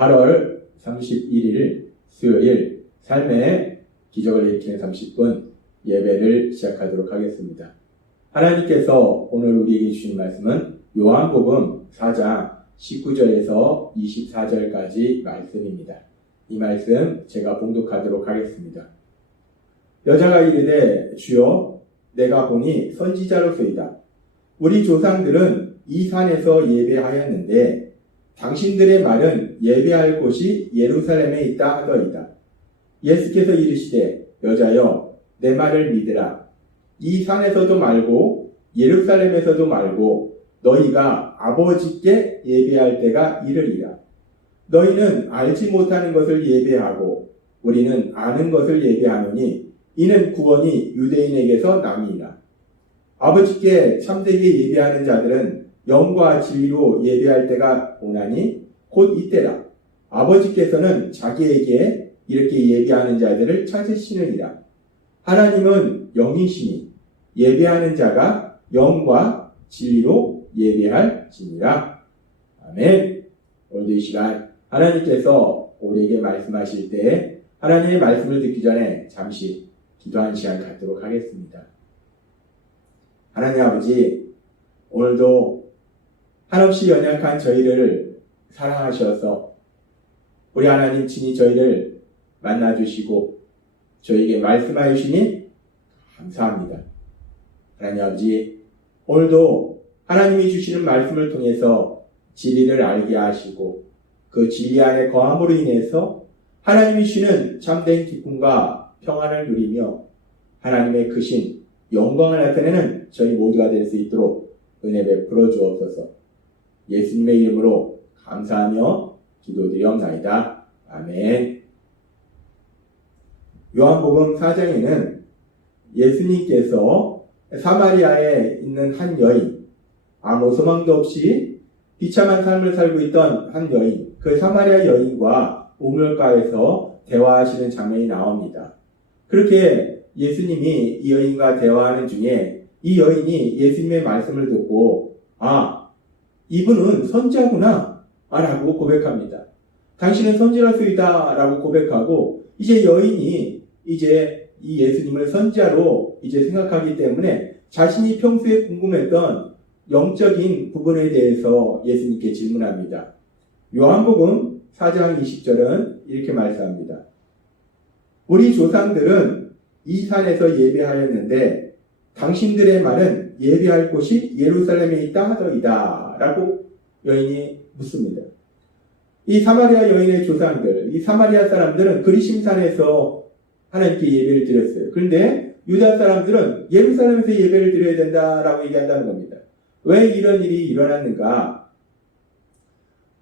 8월 31일 수요일 삶의 기적을 일으키는 30분 예배를 시작하도록 하겠습니다. 하나님께서 오늘 우리에게 주신 말씀은 요한복음 4장 19절에서 24절까지 말씀입니다. 이 말씀 제가 봉독하도록 하겠습니다. 여자가 이르되 주여 내가 보니 선지자로소이다. 우리 조상들은 이 산에서 예배하였는데 당신들의 말은 예배할 곳이 예루살렘에 있다 하더이다. 예수께서 이르시되 여자여 내 말을 믿으라. 이 산에서도 말고 예루살렘에서도 말고 너희가 아버지께 예배할 때가 이르리라. 너희는 알지 못하는 것을 예배하고 우리는 아는 것을 예배하노니 이는 구원이 유대인에게서 남이니라. 아버지께 참되게 예배하는 자들은 영과 진리로 예배할 때가 오나니 곧 이때라. 아버지께서는 자기에게 이렇게 예배하는 자들을 찾으시느니라. 하나님은 영이시니 예배하는 자가 영과 진리로 예배할지니라. 아멘. 오늘도 이 시간 하나님께서 우리에게 말씀하실 때 하나님의 말씀을 듣기 전에 잠시 기도하는 시간 갖도록 하겠습니다. 하나님 아버지, 오늘도 한없이 연약한 저희를 사랑하셔서 우리 하나님 친히 저희를 만나주시고 저에게 말씀하여 주시니 감사합니다. 하나님 아버지, 오늘도 하나님이 주시는 말씀을 통해서 진리를 알게 하시고 그 진리 안에 거함으로 인해서 하나님이 주시는 참된 기쁨과 평안을 누리며 하나님의 크신 영광을 나타내는 저희 모두가 될 수 있도록 은혜 베풀어 주옵소서. 예수님의 이름으로 감사하며 기도드리옵나이다. 아멘. 요한복음 4장에는 예수님께서 사마리아에 있는 한 여인, 아무 소망도 없이 비참한 삶을 살고 있던 한 여인, 그 사마리아 여인과 우물가에서 대화하시는 장면이 나옵니다. 그렇게 예수님이 이 여인과 대화하는 중에 이 여인이 예수님의 말씀을 듣고 이분은 선지자구나 라고 고백합니다. 당신은 선지자로소이다 라고 고백하고 이제 여인이 이제 이 예수님을 선지자로 이제 생각하기 때문에 자신이 평소에 궁금했던 영적인 부분에 대해서 예수님께 질문합니다. 요한복음 4장 20절은 이렇게 말씀합니다. 우리 조상들은 이 산에서 예배하였는데 당신들의 말은 예배할 곳이 예루살렘에 있다 하더이다 라고 여인이 묻습니다. 이 사마리아 여인의 조상들, 이 사마리아 사람들은 그리심산에서 하나님께 예배를 드렸어요. 그런데 유다 사람들은 예루살렘에서 예배를 드려야 된다라고 얘기한다는 겁니다. 왜 이런 일이 일어났는가?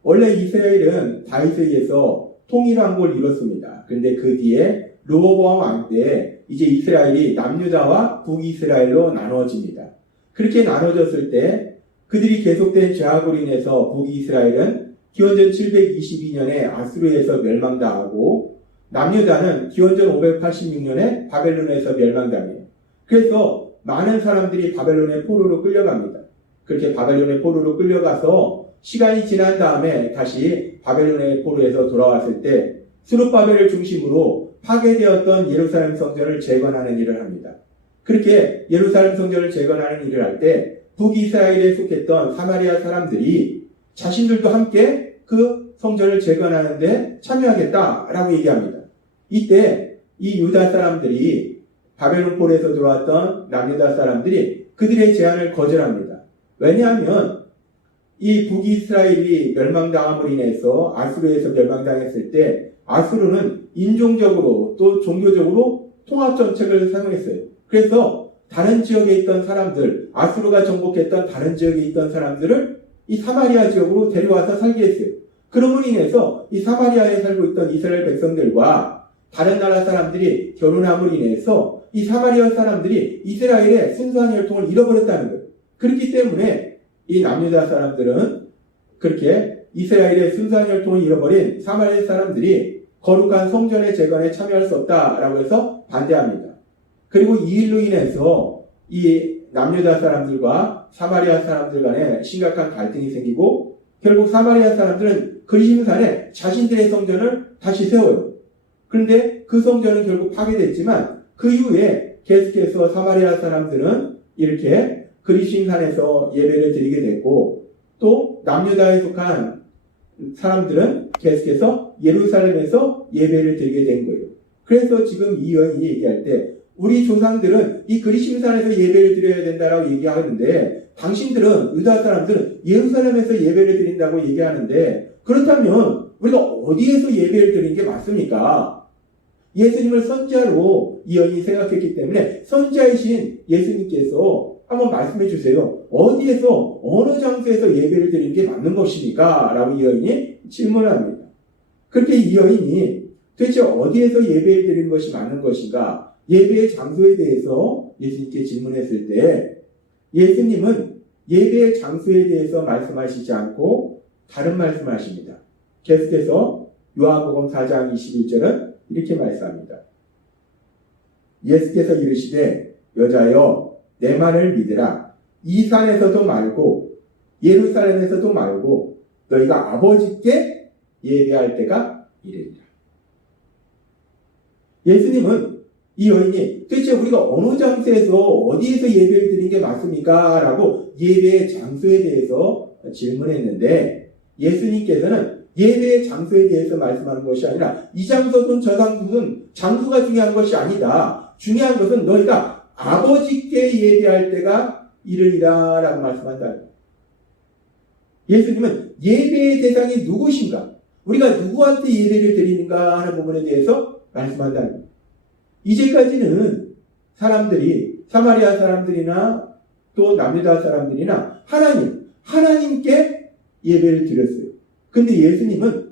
원래 이스라엘은 다윗에 의해서 통일왕국을 이뤘습니다. 그런데 그 뒤에 르호보암 왕 때 이제 이스라엘이 남유다와 북이스라엘로 나눠집니다. 그렇게 나눠졌을 때 그들이 계속된 죄악으로 인해서 북이스라엘은 기원전 722년에 아수르에서 멸망당하고 남유다는 기원전 586년에 바벨론에서 멸망당해요. 그래서 많은 사람들이 바벨론의 포로로 끌려갑니다. 그렇게 바벨론의 포로로 끌려가서 시간이 지난 다음에 다시 바벨론의 포로에서 돌아왔을 때 스룹바벨을 중심으로 파괴되었던 예루살렘 성전을 재건하는 일을 합니다. 그렇게 예루살렘 성전을 재건하는 일을 할 때 북이스라엘에 속했던 사마리아 사람들이 자신들도 함께 그 성전을 재건하는 데 참여하겠다라고 얘기합니다. 이때 이 유다 사람들이 바벨론 포로에서 들어왔던 남유다 사람들이 그들의 제안을 거절합니다. 왜냐하면 이 북이스라엘이 멸망당함으로 인해서 아수르에서 멸망당했을 때 아수르는 인종적으로 또 종교적으로 통합정책을 사용했어요. 그래서 다른 지역에 있던 사람들, 아수르가 정복했던 다른 지역에 있던 사람들을 이 사마리아 지역으로 데려와서 살게 했어요. 그럼으로 인해서 이 사마리아에 살고 있던 이스라엘 백성들과 다른 나라 사람들이 결혼함으로 인해서 이 사마리아 사람들이 이스라엘의 순수한 혈통을 잃어버렸다는 거예요. 그렇기 때문에 이 남유다 사람들은 그렇게 이스라엘의 순수한 혈통을 잃어버린 사마리아 사람들이 거룩한 성전의 재건에 참여할 수 없다라고 해서 반대합니다. 그리고 이 일로 인해서 이 남유다 사람들과 사마리아 사람들 간에 심각한 갈등이 생기고 결국 사마리아 사람들은 그리심산에 자신들의 성전을 다시 세워요. 그런데 그 성전은 결국 파괴됐지만 그 이후에 계속해서 사마리아 사람들은 이렇게 그리심산에서 예배를 드리게 됐고, 또 남유다에 속한 사람들은 계속해서 예루살렘에서 예배를 드리게 된 거예요. 그래서 지금 이 여인이 얘기할 때 우리 조상들은 이 그리심산에서 예배를 드려야 된다라고 얘기하는데, 당신들은 유다 사람들은 예루살렘에서 예배를 드린다고 얘기하는데, 그렇다면 우리가 어디에서 예배를 드리는 게 맞습니까? 예수님을 선지자로 이 여인이 생각했기 때문에 선지자이신 예수님께서 한번 말씀해 주세요. 어디에서 어느 장소에서 예배를 드리는 게 맞는 것입니까? 라고 이 여인이 질문을 합니다. 그렇게 이 여인이 도대체 어디에서 예배를 드리는 것이 맞는 것인가? 예배의 장소에 대해서 예수님께 질문했을 때 예수님은 예배의 장소에 대해서 말씀하시지 않고 다른 말씀을 하십니다. 계속해서 요한복음 4장 21절은 이렇게 말씀합니다. 예수께서 이르시되 여자여 내 말을 믿으라. 이 산에서도 말고 예루살렘에서도 말고 너희가 아버지께 예배할 때가 이르리라. 예수님은 이 여인이 도대체 우리가 어느 장소에서 어디에서 예배를 드리는 게 맞습니까? 라고 예배의 장소에 대해서 질문했는데, 예수님께서는 예배의 장소에 대해서 말씀하는 것이 아니라 이 장소든 저 장소든 장소가 중요한 것이 아니다. 중요한 것은 너희가 아버지께 예배할 때가 이르리라 라고 말씀한다. 예수님은 예배의 대상이 누구신가? 우리가 누구한테 예배를 드리는가 하는 부분에 대해서 말씀한다는 겁니다. 이제까지는 사람들이, 사마리아 사람들이나 또 남유다 사람들이나 하나님께 예배를 드렸어요. 근데 예수님은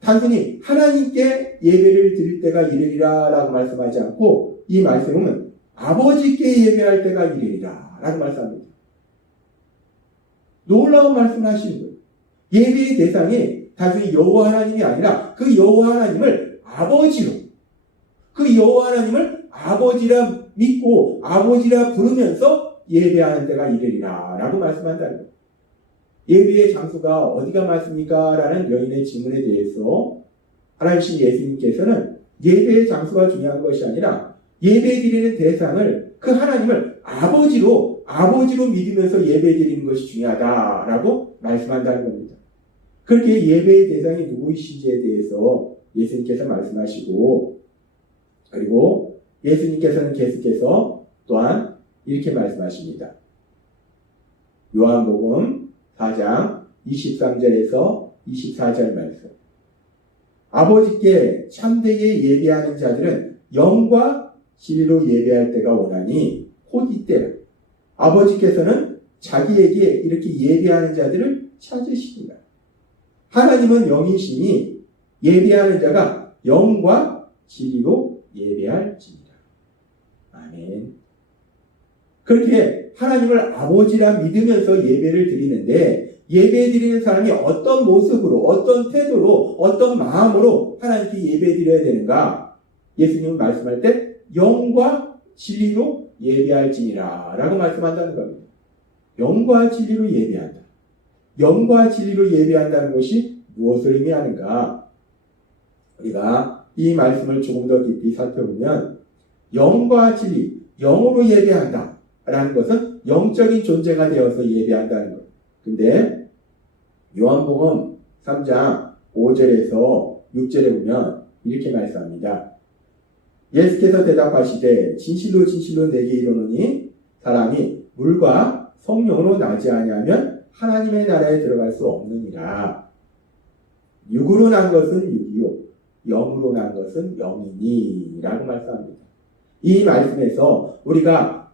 단순히 하나님께 예배를 드릴 때가 이르리라 라고 말씀하지 않고, 이 말씀은 아버지께 예배할 때가 이르리라 라고 말씀합니다. 놀라운 말씀을 하시는 거예요. 예배의 대상이 단순히 여호와 하나님이 아니라 그 여호와 하나님을 아버지로, 그 여호와 하나님을 아버지라 믿고 아버지라 부르면서 예배하는 때가 이르리라 라고 말씀한다는 거예요. 예배의 장소가 어디가 맞습니까? 라는 여인의 질문에 대해서 하나님신 예수님께서는 예배의 장소가 중요한 것이 아니라 예배 드리는 대상을, 그 하나님을 아버지로 믿으면서 예배 드리는 것이 중요하다라고 말씀한다는 겁니다. 그렇게 예배의 대상이 누구이신지에 대해서 예수님께서 말씀하시고, 그리고 예수님께서는 계속해서 또한 이렇게 말씀하십니다. 요한복음 4장 23절에서 24절 말씀. 아버지께 참되게 예배하는 자들은 영과 진리로 예배할 때가 오나니 곧 이때라. 아버지께서는 자기에게 이렇게 예배하는 자들을 찾으시리라. 하나님은 영이시니 예배하는 자가 영과 진리로 예배할지니라. 아멘. 그렇게 하나님을 아버지라 믿으면서 예배를 드리는데, 예배 드리는 사람이 어떤 모습으로, 어떤 태도로, 어떤 마음으로 하나님께 예배 드려야 되는가? 예수님은 말씀할 때 영과 진리로 예배할지니라 라고 말씀한다는 겁니다. 영과 진리로 예배한다. 영과 진리로 예배한다는 것이 무엇을 의미하는가? 우리가 이 말씀을 조금 더 깊이 살펴보면 영과 진리, 영으로 예배한다 라는 것은 영적인 존재가 되어서 예배한다는 것. 근데 요한복음 3장 5절에서 6절에 보면 이렇게 말씀합니다. 예수께서 대답하시되 진실로 진실로 내게 이르노니 사람이 물과 성령으로 나지 아니하면 하나님의 나라에 들어갈 수 없느니라. 육으로 난 것은 육이요 영으로 난 것은 영이니 라고 말씀합니다. 이 말씀에서 우리가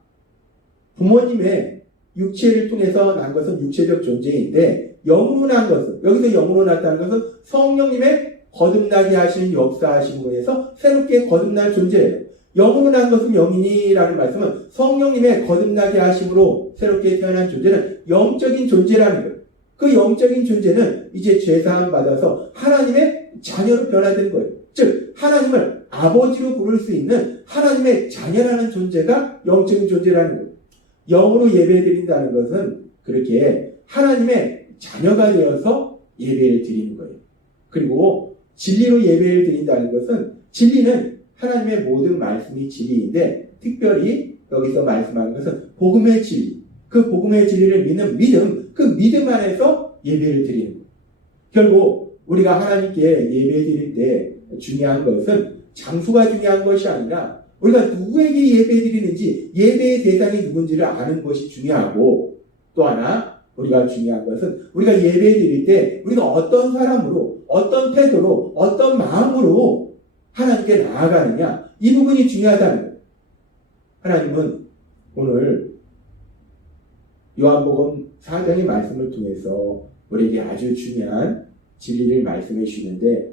부모님의 육체를 통해서 난 것은 육체적 존재인데, 영으로 난 것은, 여기서 영으로 났다는 것은 성령님의 거듭나게 하시는 역사하심으로 해서 새롭게 거듭날 존재예요. 영으로 난 것은 영이니라는 말씀은 성령님의 거듭나게 하심으로 새롭게 태어난 존재는 영적인 존재라는 거예요. 그 영적인 존재는 이제 죄사함 받아서 하나님의 자녀로 변화된 거예요. 즉 하나님을 아버지로 부를 수 있는 하나님의 자녀라는 존재가 영적인 존재라는 거예요. 영으로 예배드린다는 것은 그렇게 하나님의 자녀가 되어서 예배를 드리는 거예요. 그리고 진리로 예배를 드린다는 것은 진리는 하나님의 모든 말씀이 진리인데 특별히 여기서 말씀하는 것은 복음의 진리, 그 복음의 진리를 믿는 믿음, 그 믿음 안에서 예배를 드리는 거예요. 결국 우리가 하나님께 예배 드릴 때 중요한 것은 장소가 중요한 것이 아니라 우리가 누구에게 예배 드리는지 예배의 대상이 누군지를 아는 것이 중요하고, 또 하나 우리가 중요한 것은 우리가 예배 드릴 때 우리가 어떤 사람으로, 어떤 태도로, 어떤 마음으로 하나님께 나아가느냐, 이 부분이 중요하다는 거예요. 하나님은 오늘 요한복음 4장의 말씀을 통해서 우리에게 아주 중요한 진리를 말씀해 주시는데,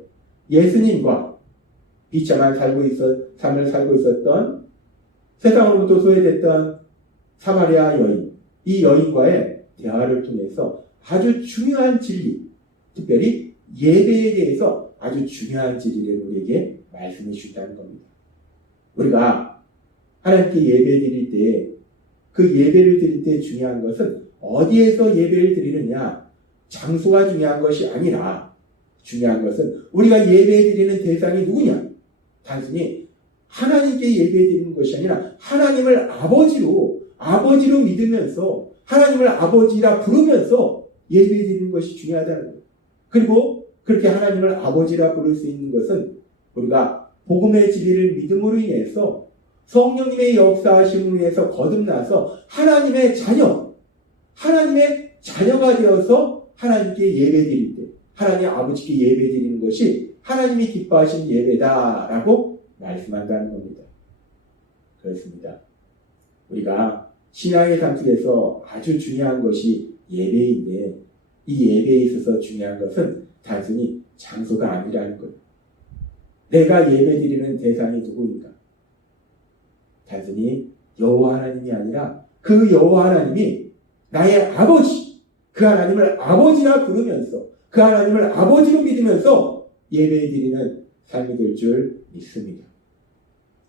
예수님과 비참한 삶을 살고 있었던, 세상으로부터 소외됐던 사마리아 여인, 이 여인과의 대화를 통해서 아주 중요한 진리, 특별히 예배에 대해서 아주 중요한 진리를 우리에게 말씀해 주셨다는 겁니다. 우리가 하나님께 예배 드릴 때, 그 예배를 드릴 때 중요한 것은 어디에서 예배를 드리느냐, 장소가 중요한 것이 아니라 중요한 것은 우리가 예배 드리는 대상이 누구냐, 단순히 하나님께 예배 드리는 것이 아니라 하나님을 아버지로 믿으면서 하나님을 아버지라 부르면서 예배 드리는 것이 중요하다는 거예요. 그리고 그렇게 하나님을 아버지라 부를 수 있는 것은 우리가 복음의 진리를 믿음으로 인해서 성령님의 역사하심으로 인해서 거듭나서 하나님의 자녀가 되어서 하나님께 예배드릴 때, 하나님 아버지께 예배드리는 것이 하나님이 기뻐하시는 예배다라고 말씀한다는 겁니다. 그렇습니다. 우리가 신앙의 삶 속에서 아주 중요한 것이 예배인데, 이 예배에 있어서 중요한 것은 단순히 장소가 아니라는 거예요. 내가 예배드리는 대상이 누구인가? 단순히 여호와 하나님이 아니라 그 여호와 하나님이 나의 아버지, 그 하나님을 아버지라 부르면서 그 하나님을 아버지로 믿으면서 예배드리는 삶이 될 줄 믿습니다.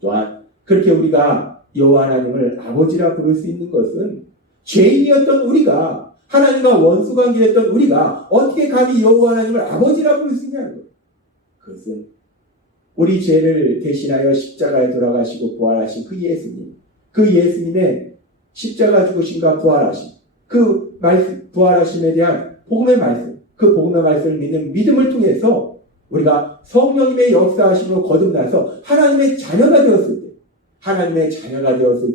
또한 그렇게 우리가 여호와 하나님을 아버지라 부를 수 있는 것은 죄인이었던 우리가, 하나님과 원수관계였던 우리가 어떻게 감히 여호와 하나님을 아버지라 부를 수 있냐는 거예요. 그것은 우리 죄를 대신하여 십자가에 돌아가시고 부활하신 그 예수님, 그 예수님의 십자가 죽으심과 부활하심, 그 부활하심에 대한 복음의 말씀, 그 복음의 말씀을 믿는 믿음을 통해서 우리가 성령님의 역사하심으로 거듭나서 하나님의 자녀가 되었을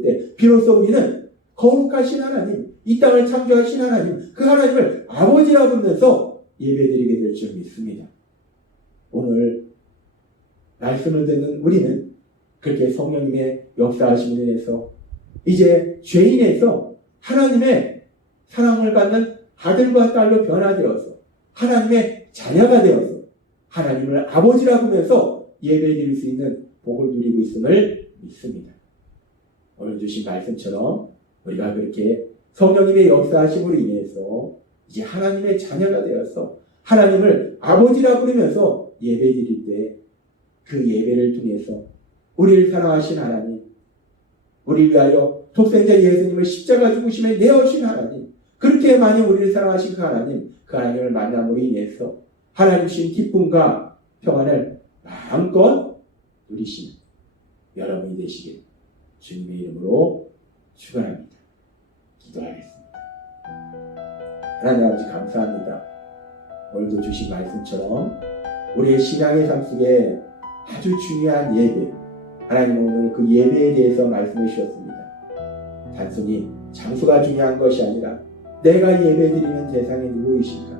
때 비로소 우리는 거룩하신 하나님, 이 땅을 창조하신 하나님, 그 하나님을 아버지라 부르면서 예배드리게 될 줄 믿습니다. 오늘 말씀을 듣는 우리는 그렇게 성령님의 역사하심을 인해서 이제 죄인에서 하나님의 사랑을 받는 아들과 딸로 변화되어서 하나님의 자녀가 되어서 하나님을 아버지라 부르면서 예배드릴 수 있는 복을 누리고 있음을 믿습니다. 오늘 주신 말씀처럼 우리가 그렇게 성령님의 역사하심으로 인해서 이제 하나님의 자녀가 되어서 하나님을 아버지라 부르면서 예배드릴 때 그 예배를 통해서 우리를 사랑하신 하나님, 우리를 위하여 독생자 예수님을 십자가 죽으심에 내어주신 하나님, 그렇게 많이 우리를 사랑하신 그 하나님을 만남으로 인해서 하나님 주신 기쁨과 평안을 마음껏 누리시는 여러분이 되시길 주님의 이름으로 축원합니다. 기도하겠습니다. 하나님 아버지 감사합니다. 오늘도 주신 말씀처럼 우리의 신앙의 삶 속에 아주 중요한 예배, 하나님 오늘 그 예배에 대해서 말씀해 주셨습니다. 단순히 장소가 중요한 것이 아니라 내가 예배드리는 대상이 누구이신가,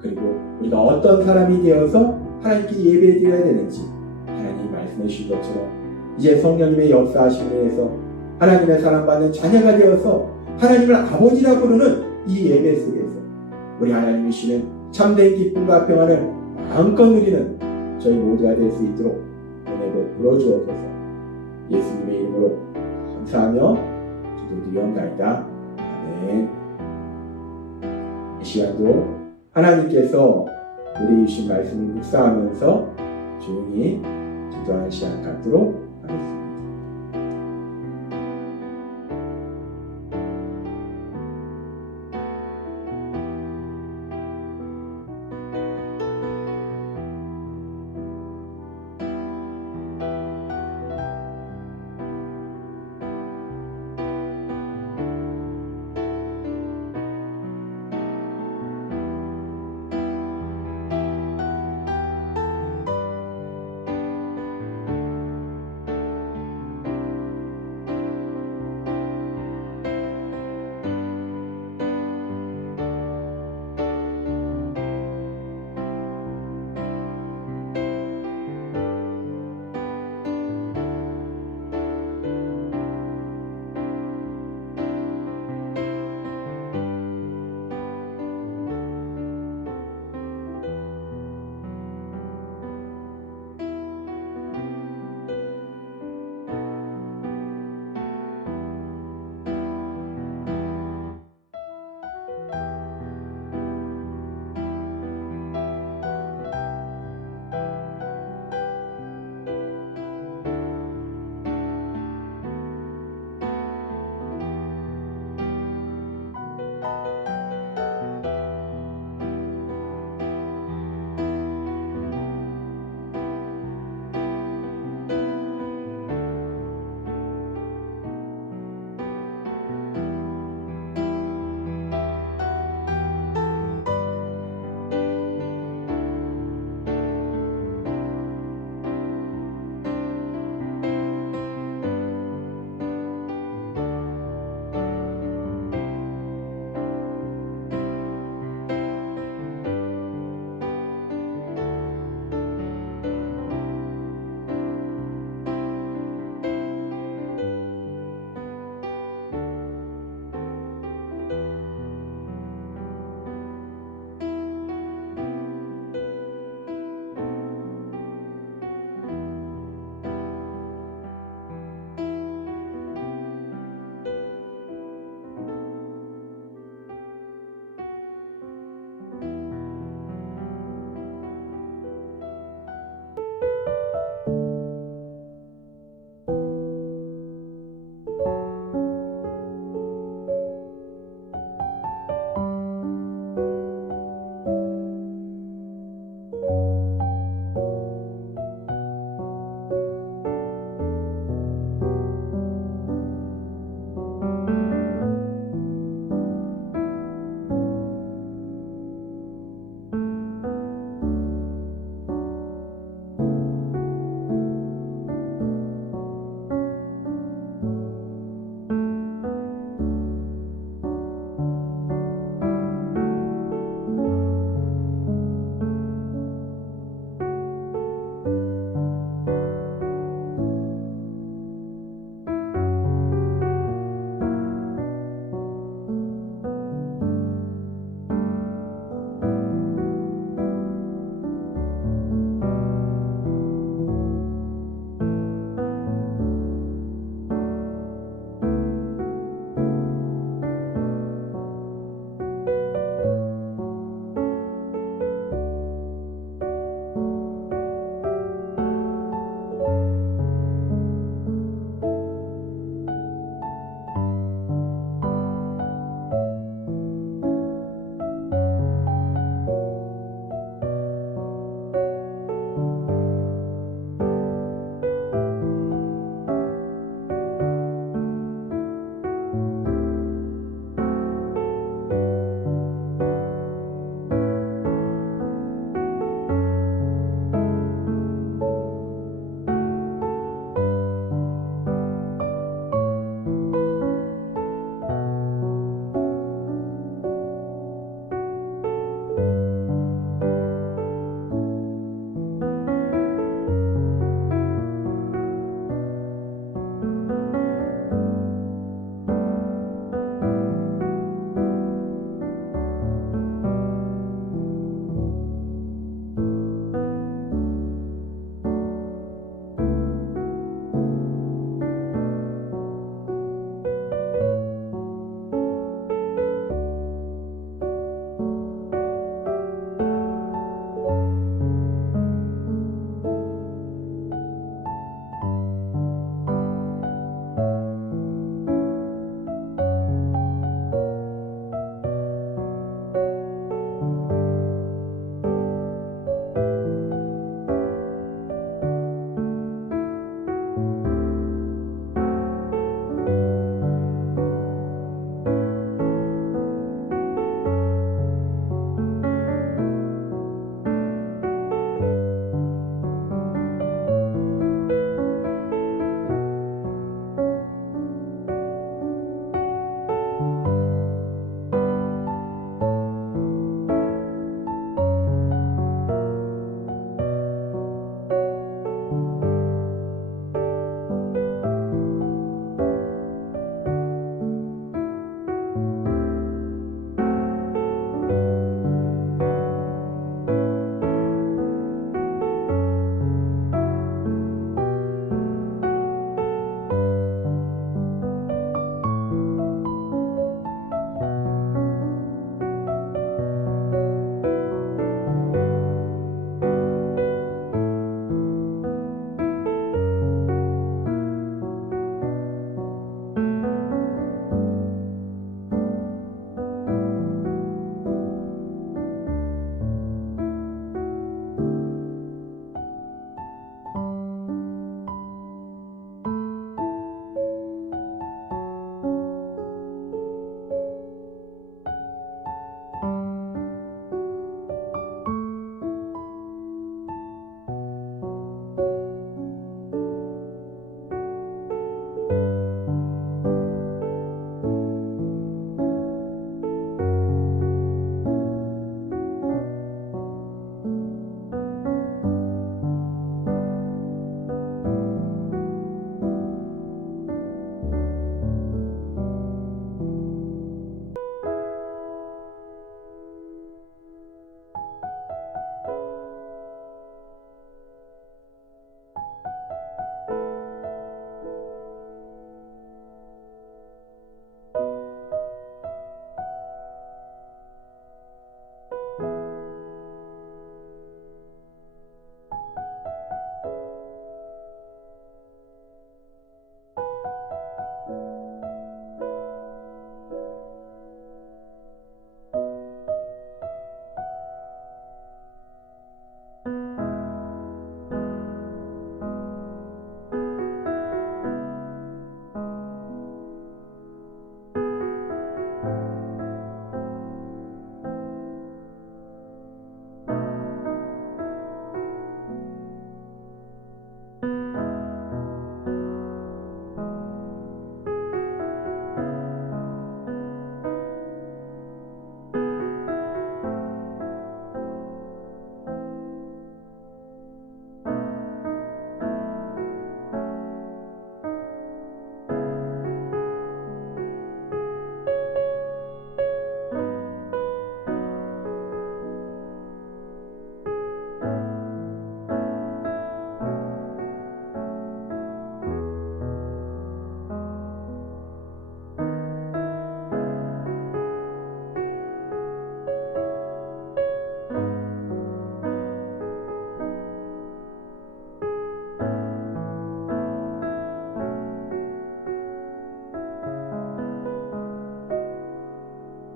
그리고 우리가 어떤 사람이 되어서 하나님께 예배드려야 되는지 하나님이 말씀해 주신 것처럼 이제 성령님의 역사하심에 의해서 하나님의 사랑받는 자녀가 되어서 하나님을 아버지라 부르는 이 예배 속에서 우리 하나님이 주시는 참된 기쁨과 평안을 마음껏 누리는 저희 모두가 될 수 있도록 은혜 베풀어 주옵소서. 예수님의 이름으로 감사하며 기도드리옵나이다. 아멘. 이 시간도 하나님께서 우리 주신 말씀을 묵상하면서 조용히 기도하는 시간 갖도록 하겠습니다.